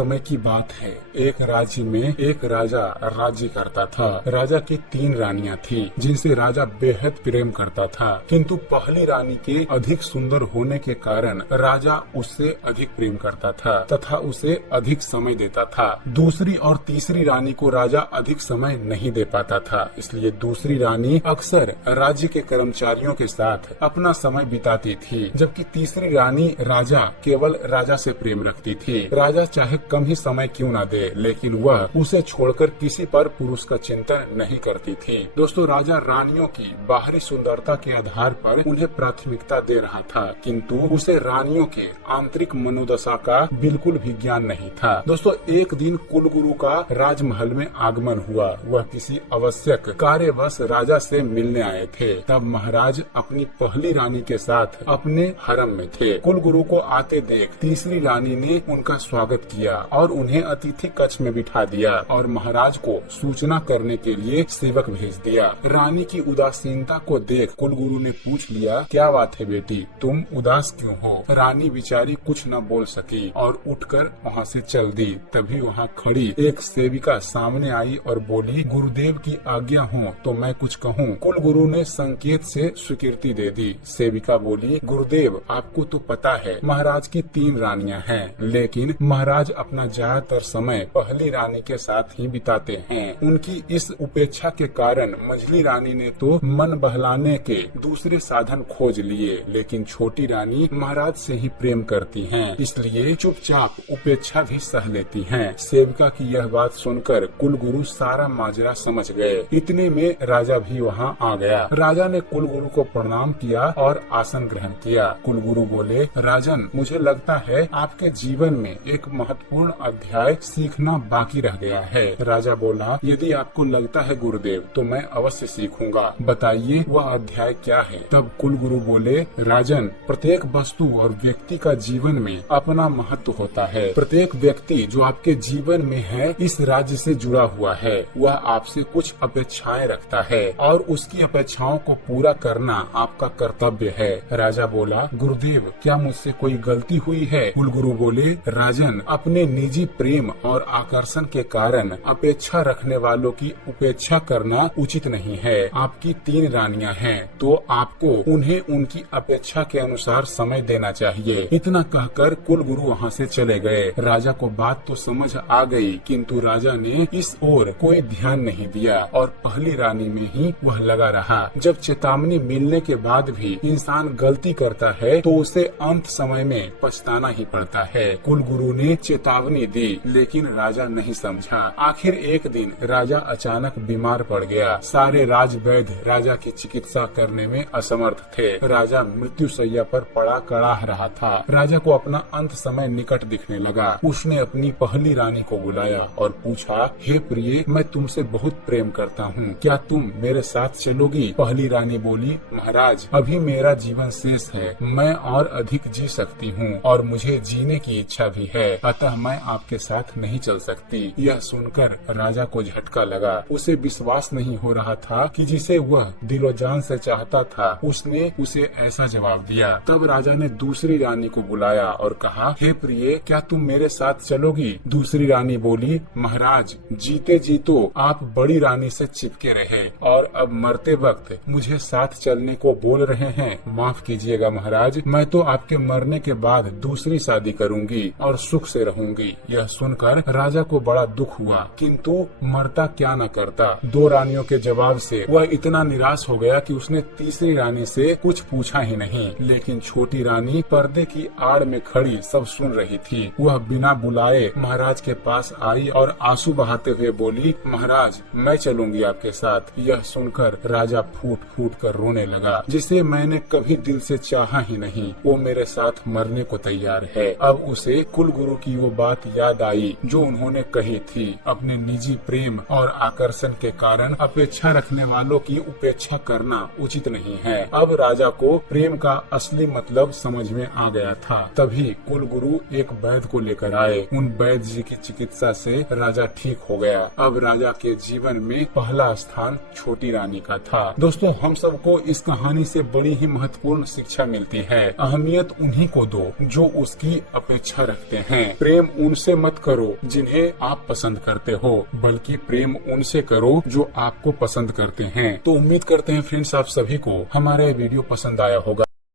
समय की बात है। एक राज्य में एक राजा राज्य करता था। राजा की 3 रानियां थी जिनसे राजा बेहद प्रेम करता था, किंतु पहली रानी के अधिक सुंदर होने के कारण राजा उससे अधिक प्रेम करता था तथा उसे अधिक समय देता था। दूसरी और तीसरी रानी को राजा अधिक समय नहीं दे पाता था, इसलिए दूसरी रानी अक्सर राज्य के कर्मचारियों के साथ अपना समय बिताती थी, जबकि तीसरी रानी राजा केवल राजा से प्रेम रखती थी। राजा चाहे कम ही समय क्यों न दे, लेकिन वह उसे छोड़कर किसी पर पुरुष का चिंतन नहीं करती थी। दोस्तों, राजा रानियों की बाहरी सुंदरता के आधार पर उन्हें प्राथमिकता दे रहा था, किंतु उसे रानियों के आंतरिक मनोदशा का बिल्कुल भी ज्ञान नहीं था। दोस्तों, एक दिन कुलगुरु का राजमहल में आगमन हुआ। वह किसी आवश्यक कार्यवश राजा से मिलने आए थे। तब महाराज अपनी पहली रानी के साथ अपने हरम में थे। कुलगुरु को आते देख तीसरी रानी ने उनका स्वागत किया और उन्हें अतिथि कक्ष में बिठा दिया और महाराज को सूचना करने के लिए सेवक भेज दिया। रानी की उदासीनता को देख कुलगुरु ने पूछ लिया, क्या बात है बेटी, तुम उदास क्यों हो? रानी बेचारी कुछ न बोल सकी और उठकर वहाँ से चल दी। तभी वहाँ खड़ी एक सेविका सामने आई और बोली, गुरुदेव की आज्ञा हो तो मैं कुछ कहूँ। कुलगुरु ने संकेत से स्वीकृति दे दी। सेविका बोली, गुरुदेव, आपको तो पता है महाराज की 3 रानियां हैं, लेकिन महाराज अपना ज्यादातर समय पहली रानी के साथ ही बिताते हैं। उनकी इस उपेक्षा के कारण मझली रानी ने तो मन बहलाने के दूसरे साधन खोज लिए, लेकिन छोटी रानी महाराज से ही प्रेम करती हैं, इसलिए चुपचाप उपेक्षा भी सह लेती हैं। सेविका की यह बात सुनकर कुलगुरु सारा माजरा समझ गए। इतने में राजा भी वहाँ आ गया। राजा ने कुलगुरु को प्रणाम किया और आसन ग्रहण किया। कुलगुरु बोले, राजन, मुझे लगता है आपके जीवन में एक महत्वपूर्ण अध्याय सीखना बाकी रह गया है। राजा बोला, यदि आपको लगता है गुरुदेव तो मैं अवश्य सीखूंगा, बताइए वह अध्याय क्या है? तब कुलगुरु बोले, राजन, प्रत्येक वस्तु और व्यक्ति का जीवन में अपना महत्व होता है। प्रत्येक व्यक्ति जो आपके जीवन में है इस राज्य से जुड़ा हुआ है। वह आपसे कुछ अपेक्षाएं रखता है और उसकी अपेक्षाओं को पूरा करना आपका कर्तव्य है। राजा बोला, गुरुदेव, क्या मुझसे कोई गलती हुई है? कुलगुरु बोले, राजन, अपने निजी प्रेम और आकर्षण के कारण अपेक्षा रखने वालों की उपेक्षा करना उचित नहीं है। आपकी 3 रानियां हैं, तो आपको उन्हें उनकी अपेक्षा के अनुसार समय देना चाहिए। इतना कहकर कुलगुरु वहाँ से चले गए। राजा को बात तो समझ आ गई, किंतु राजा ने इस ओर कोई ध्यान नहीं दिया और पहली रानी में ही वह लगा रहा। जब चेतावनी मिलने के बाद भी इंसान गलती करता है तो उसे अंत समय में पछताना ही पड़ता है। कुलगुरु ने चेतावनी दी, लेकिन राजा नहीं समझा। आखिर एक दिन राजा अचानक बीमार पड़ गया। सारे राजवैद्य राजा की चिकित्सा करने में असमर्थ थे। राजा मृत्युशैया पर पड़ा कड़ाह रहा था। राजा को अपना अंत समय निकट दिखने लगा। उसने अपनी पहली रानी को बुलाया और पूछा, हे प्रिय, मैं तुमसे बहुत प्रेम करता हूँ, क्या तुम मेरे साथ चलोगी? पहली रानी बोली, महाराज, अभी मेरा जीवन शेष है, मैं और अधिक जी सकती हूँ और मुझे जीने की इच्छा भी है, अतः मैं आपके साथ नहीं चल सकती। यह सुनकर राजा को झटका लगा। उसे विश्वास नहीं हो रहा था कि जिसे वह दिलो जान से चाहता था उसने उसे ऐसा जवाब दिया। तब राजा ने दूसरी रानी को बुलाया और कहा, हे प्रिय, क्या तुम मेरे साथ चलोगी? दूसरी रानी बोली, महाराज, जीते जी तो आप बड़ी रानी से चिपके रहे और अब मरते वक्त मुझे साथ चलने को बोल रहे हैं। माफ कीजिएगा महाराज, मैं तो आपके मरने के बाद दूसरी शादी करूंगी और सुख से रहूंगी। यह सुनकर राजा को बड़ा दुख हुआ, किंतु मरता क्या न करता। 2 रानियों के जवाब से वह इतना निराश हो गया कि उसने तीसरी रानी से कुछ पूछा ही नहीं। लेकिन छोटी रानी पर्दे की आड़ में खड़ी सब सुन रही थी। वह बिना बुलाए महाराज के पास आई और आंसू बहाते हुए बोली, महाराज, मैं चलूंगी आपके साथ। यह सुनकर राजा फूट फूट कर रोने लगा। जिसे मैंने कभी दिल से चाहा ही नहीं, वो मेरे साथ मरने को तैयार है। अब उसे कुलगुरु की वो बात याद आई जो उन्होंने कही थी, अपने निजी प्रेम और आकर्षण के कारण अपेक्षा रखने वालों की उपेक्षा करना उचित नहीं है। अब राजा को प्रेम का असली मतलब समझ में आ गया था। तभी कुलगुरु एक वैद्य को लेकर आए। उन वैद्य जी की चिकित्सा से राजा ठीक हो गया। अब राजा के जीवन में पहला स्थान छोटी रानी का था। दोस्तों, हम सबको इस कहानी से बड़ी ही महत्वपूर्ण शिक्षा मिलती है। अहमियत उन्हीं को दो जो उसकी अपेक्षा रखते हैं। प्रेम उनसे मत करो जिन्हें आप पसंद करते हो, बल्कि प्रेम उनसे करो जो आपको पसंद करते हैं। तो उम्मीद करते हैं फ्रेंड्स आप सभी को हमारा ये वीडियो पसंद आया होगा।